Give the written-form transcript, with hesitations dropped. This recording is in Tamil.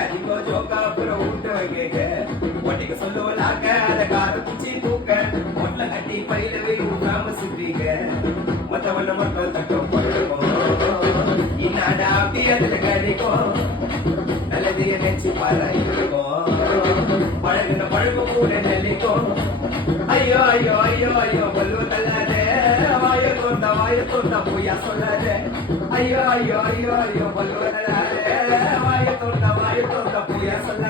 அதிகோ ஜோக்கா அப்புறம் ஊட்டு வைக்க ஒட்டிக்க சொல்லுவலாக்க அதை காரை குச்சி தூக்க ஒட்ல கட்டி பையில போய் ஊட்டாம சுத்திக்க மத்தவன மட்டும் தட்டம் பழகும் இன்னாடா அப்படி அதுல கடிக்கும் நல்லது நினைச்சு பாராயிருக்கும் பழகுன பழகும் கூட நெல்லிக்கும் ஐயோ ஐயோ ஐயோ ஐயோ பல்லு தள்ளாதே வாய தோண்டா பொய்யா சொல்லாதே ஐயோ ஐயோ ஐயோ ஐயோ பல்லு தள்ளாதே வாய தோண்டா பொய்யா சொல்லாதே